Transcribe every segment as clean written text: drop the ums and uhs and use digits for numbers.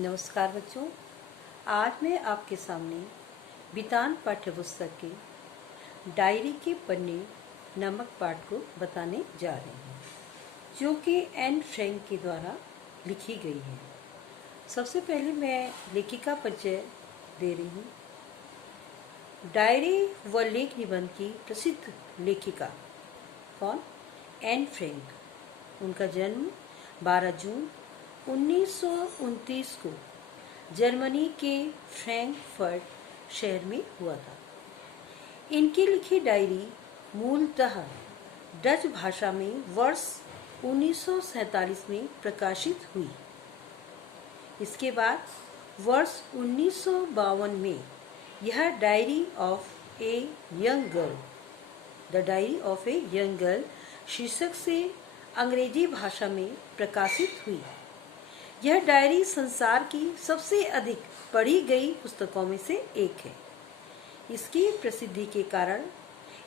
नमस्कार बच्चों, आज मैं आपके सामने बितान पाठ्यपुस्तक के डायरी के पन्ने नामक पाठ को बताने जा रहे हैं, जो कि एन फ्रैंक के द्वारा लिखी गई है। सबसे पहले मैं लेखिका परिचय दे रही हूँ। डायरी व लेख निबंध की प्रसिद्ध लेखिका कौन? Anne Frank. उनका जन्म 12 जून 1929 को जर्मनी के फ्रैंकफर्ट शहर में हुआ था। इनकी लिखी डायरी मूलतः डच भाषा में वर्ष 1947 में प्रकाशित हुई। इसके बाद वर्ष 1952 में यह diary of a young girl, the diary of a young girl शीर्षक से अंग्रेजी भाषा में प्रकाशित हुई। यह डायरी संसार की सबसे अधिक पढ़ी गई पुस्तकों में से एक है। इसकी प्रसिद्धि के कारण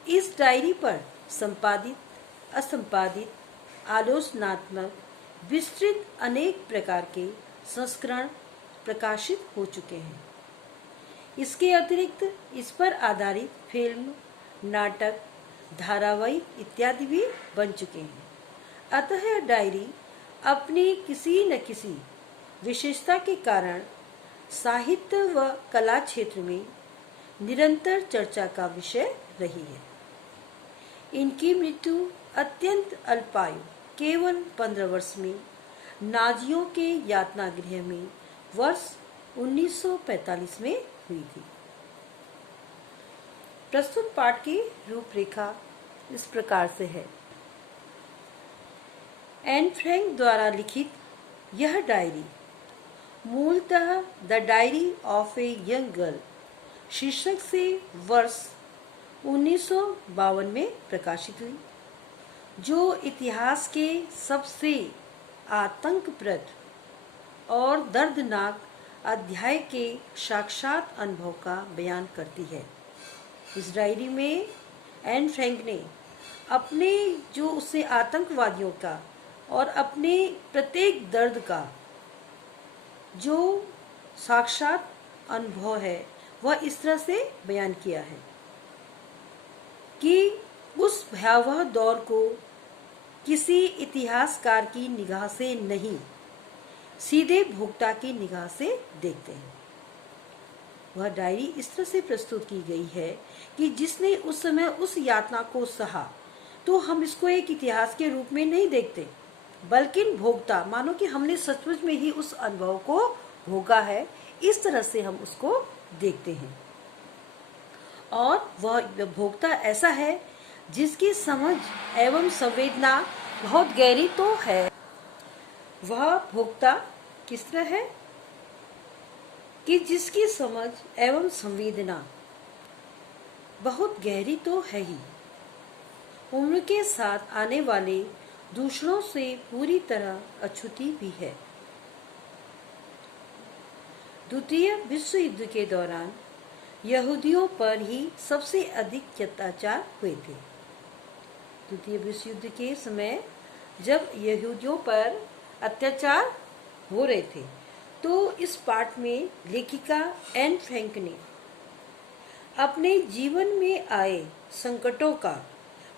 इस डायरी पर संपादित, असंपादित, आलोचनात्मक, विस्तृत अनेक प्रकार के संस्करण प्रकाशित हो चुके हैं। इसके अतिरिक्त इस पर आधारित फिल्म, नाटक, धारावाहिक इत्यादि भी बन चुके हैं। अतः यह डायरी अपनी किसी न किसी विशेषता के कारण साहित्य व कला क्षेत्र में निरंतर चर्चा का विषय रही है। इनकी मृत्यु अत्यंत अल्पायु, केवल 15 वर्ष में नाजियों के यातना गृह में वर्ष 1945 में हुई थी। प्रस्तुत पाठ की रूपरेखा इस प्रकार से है। एन फ्रैंक द्वारा लिखित यह डायरी मूलतः the diary of a young girl शीर्षक से वर्ष 1952 में प्रकाशित हुई, जो इतिहास के सबसे आतंकप्रद और दर्दनाक अध्याय के साक्षात अनुभव का बयान करती है। इस डायरी में एन फ्रैंक ने अपने जो उससे आतंकवादियों का और अपने प्रत्येक दर्द का जो साक्षात अनुभव है वह इस तरह से बयान किया है कि उस भयावह दौर को किसी इतिहासकार की निगाह से नहीं, सीधे भोक्ता की निगाह से देखते हैं। वह डायरी इस तरह से प्रस्तुत की गई है कि जिसने उस समय उस यातना को सहा, तो हम इसको एक इतिहास के रूप में नहीं देखते, बल्कि भोगता, मानो कि हमने सचमुच में ही उस अनुभव को भोगा है, इस तरह से हम उसको देखते हैं। और वह भोगता ऐसा है जिसकी समझ एवं संवेदना बहुत गहरी तो है। वह भोगता किस तरह है कि जिसकी समझ एवं संवेदना बहुत गहरी तो है ही, उम्र के साथ आने वाले दूसरों से पूरी तरह अछूती भी है। द्वितीय विश्व युद्ध के दौरान यहूदियों पर ही सबसे अधिक अत्याचार हुए थे। द्वितीय विश्व युद्ध के समय जब यहूदियों पर अत्याचार हो रहे थे, तो इस पाठ में लेखिका एन फ्रैंक ने अपने जीवन में आए संकटों का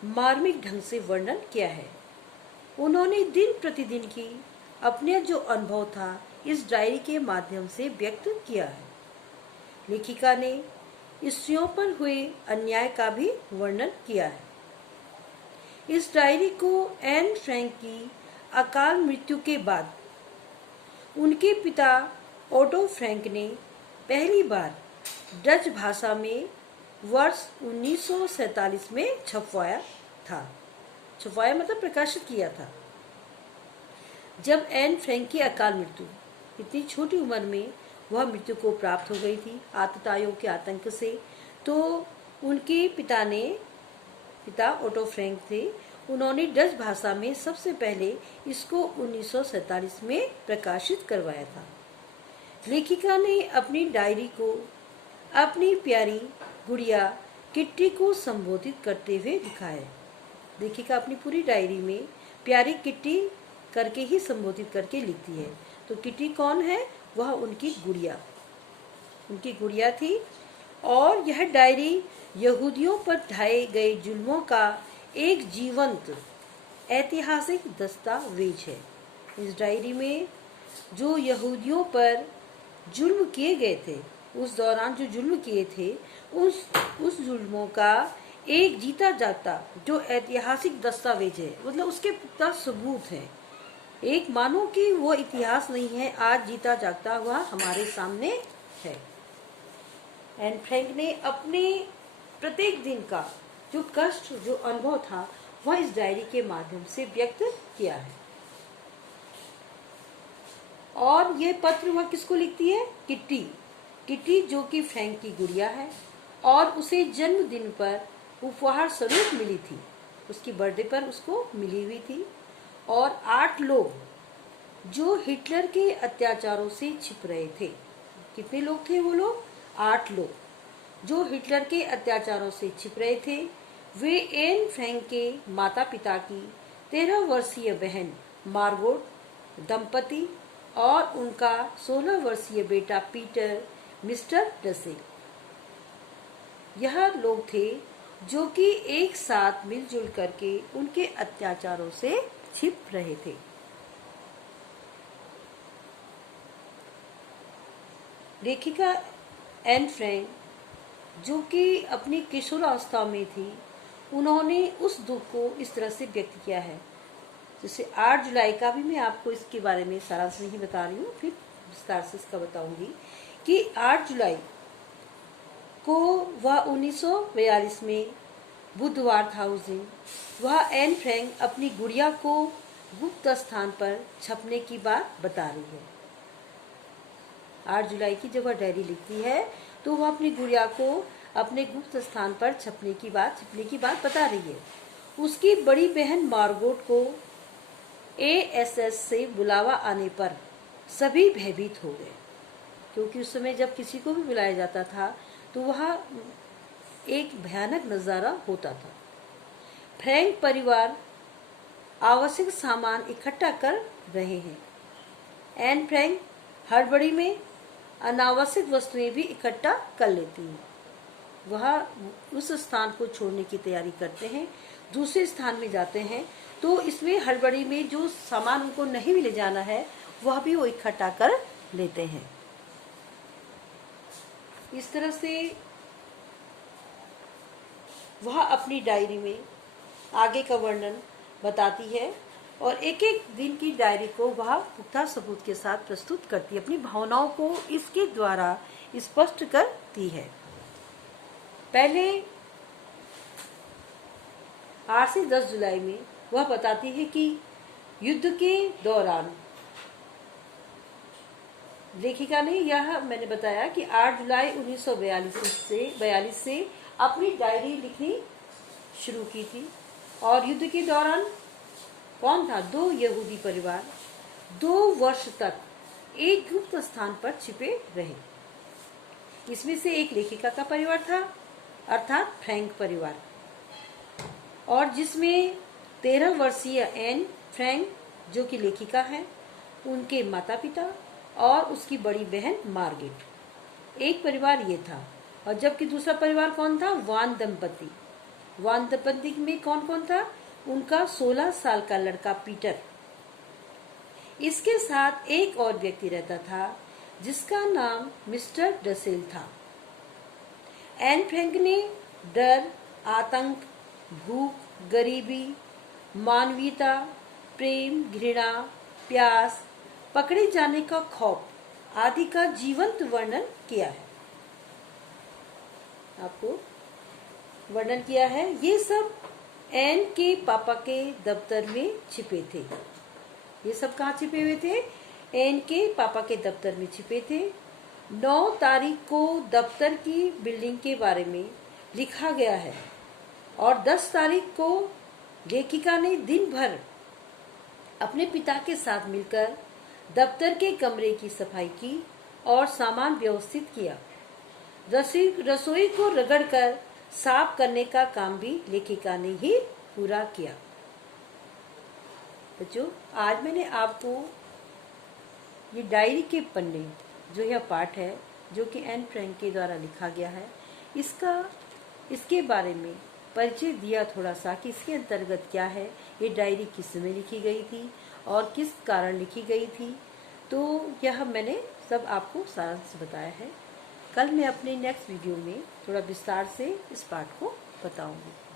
मार्मिक ढंग से वर्णन किया है। उन्होंने दिन प्रतिदिन की अपने जो अनुभव था इस डायरी के माध्यम से व्यक्त किया है। लेखिका ने स्त्रियों पर हुए अन्याय का भी वर्णन किया है। इस डायरी को एन फ्रैंक की अकाल मृत्यु के बाद उनके पिता ओटो फ्रैंक ने पहली बार डच भाषा में वर्ष 1947 में छपवाया था। छपवाया मतलब प्रकाशित किया था। जब एन फ्रैंक की अकाल मृत्यु, इतनी छोटी उम्र में वह मृत्यु को प्राप्त हो गई थी आतताइयों के आतंक से, तो उनके पिता ओटो फ्रैंक थे, उन्होंने डच भाषा में सबसे पहले इसको 1947 में प्रकाशित करवाया था। लेखिका ने अपनी डायरी को अपनी प्यारी गुड़िया किट्टी को संबोधित करते हुए लिखा है। लेखिका अपनी पूरी डायरी में प्यारी किट्टी करके ही संबोधित करके लिखती है। तो किटी कौन है? वह उनकी गुड़िया थी। और यह डायरी यहूदियों पर ढाए गए जुल्मों का एक जीवंत ऐतिहासिक दस्तावेज है। इस डायरी में जो यहूदियों पर जुल्म किए गए थे, उस दौरान जो जुल्म किए थे, उस जुल्मों का एक जीता जागता जो ऐतिहासिक दस्तावेज है, मतलब उसके पुख्ता सबूत हैं। एक मानो कि वो इतिहास नहीं है, आज जीता जागता हुआ हमारे सामने है। एन फ्रैंक ने अपने प्रत्येक दिन का जो कष्ट, जो अनुभव था, वह इस डायरी के माध्यम से व्यक्त किया है। और यह पत्र वह किसको लिखती है? किट्टी जो कि फ्रैंक की गुड़िया है और उसे जन्मदिन पर उपहार स्वरूप मिली थी। उसकी बर्थडे पर उसको मिली हुई थी। और 8 लोग जो हिटलर के अत्याचारों से छिप रहे थे। कितने लोग थे वो लोग? 8 लोग जो हिटलर के अत्याचारों से छिप रहे थे। वे एन फ्रैंक के माता पिता की 13 वर्षीय बहन मार्गोट दंपति और उनका 16 वर्षीय बेटा पीटर मिस्टर डसेल, यह लोग थे जो कि एक साथ मिलजुल करके उनके अत्याचारों से छिप रहे थे। लेखिका एन फ्रैंक जो कि अपनी किशोरावस्था में थी, उन्होंने उस दुख को इस तरह से व्यक्त किया है। जैसे 8 जुलाई का भी मैं आपको इसके बारे में सारांश नहीं बता रही हूँ, फिर विस्तार से इसका बताऊंगी कि 8 जुलाई को वह 1942 में बुधवार था। उस दिन वह एन फ्रैंक अपनी गुड़िया को गुप्त स्थान पर छपने की बात बता रही है। 8 जुलाई की जब वह डायरी लिखती है तो वह अपनी गुड़िया को अपने गुप्त स्थान पर छपने की बात बता रही है। उसकी बड़ी बहन मार्गोट को एएसएस से बुलावा आने पर सभी भयभीत हो गए, क्योंकि उस समय जब किसी को भी बुलाया जाता था तो वह एक भयानक नजारा होता था। फ्रैंक परिवार आवश्यक सामान इकट्ठा कर रहे हैं। एन फ्रैंक हड़बड़ी में अनावश्यक वस्तुएं भी इकट्ठा कर लेती हैं। वह उस स्थान को छोड़ने की तैयारी करते हैं, दूसरे स्थान में जाते हैं, तो इसमें हड़बड़ी में जो सामान उनको नहीं भी ले जाना है वह भी वो इकट्ठा कर लेते हैं। इस तरह से वह अपनी डायरी में आगे का वर्णन बताती है और एक एक दिन की डायरी को वह पुख्ता सबूत के साथ प्रस्तुत करती है, अपनी भावनाओं को इसके द्वारा स्पष्ट करती है। पहले 8 से 10 जुलाई में वह बताती है कि युद्ध के दौरान लेखिका ने, यह मैंने बताया कि 8 जुलाई 1942 से अपनी डायरी लिखनी शुरू की थी। और युद्ध के दौरान कौन था? 2 यहूदी परिवार 2 वर्ष तक एक गुप्त स्थान पर छिपे रहे। इसमें से एक लेखिका का परिवार था, अर्थात फ्रैंक परिवार, और जिसमें 13 वर्षीय एन फ्रैंक जो कि लेखिका है, उनके माता पिता और उसकी बड़ी बहन मार्गेट, एक परिवार ये था। और जबकि दूसरा परिवार कौन था? वान दंपति में कौन कौन था? उनका 16 साल का लड़का पीटर। इसके साथ एक और व्यक्ति रहता था जिसका नाम मिस्टर डसेल था। एन फ्रैंक ने डर, आतंक, भूख, गरीबी, मानवीयता, प्रेम, घृणा, प्यास, पकड़े जाने का खौफ आदि का जीवंत वर्णन किया है। आपको वर्णन किया है। ये सब एन के पापा के दफ्तर में छिपे थे। ये सब कहाँ छिपे हुए थे? एन के पापा के दफ्तर में छिपे थे। 9 तारीख को दफ्तर की बिल्डिंग के बारे में लिखा गया है और 10 तारीख को लेखिका ने दिन भर अपने पिता के साथ मिलकर दफ्तर के कमरे की सफाई की और सामान व्यवस्थित किया। रसोई को रगड़कर साफ करने का काम भी लेखिका ने ही पूरा किया। बच्चों, आज मैंने आपको ये डायरी के पन्ने जो यह पाठ है, जो कि एन फ्रैंक के द्वारा लिखा गया है, इसके बारे में परिचय दिया थोड़ा सा कि इसके अंतर्गत क्या है, ये डायरी किस समय लिखी गई थी और किस कारण लिखी गई थी। तो यह मैंने सब आपको सारांश बताया है। कल मैं अपने नेक्स्ट वीडियो में थोड़ा विस्तार से इस पाठ को बताऊंगी।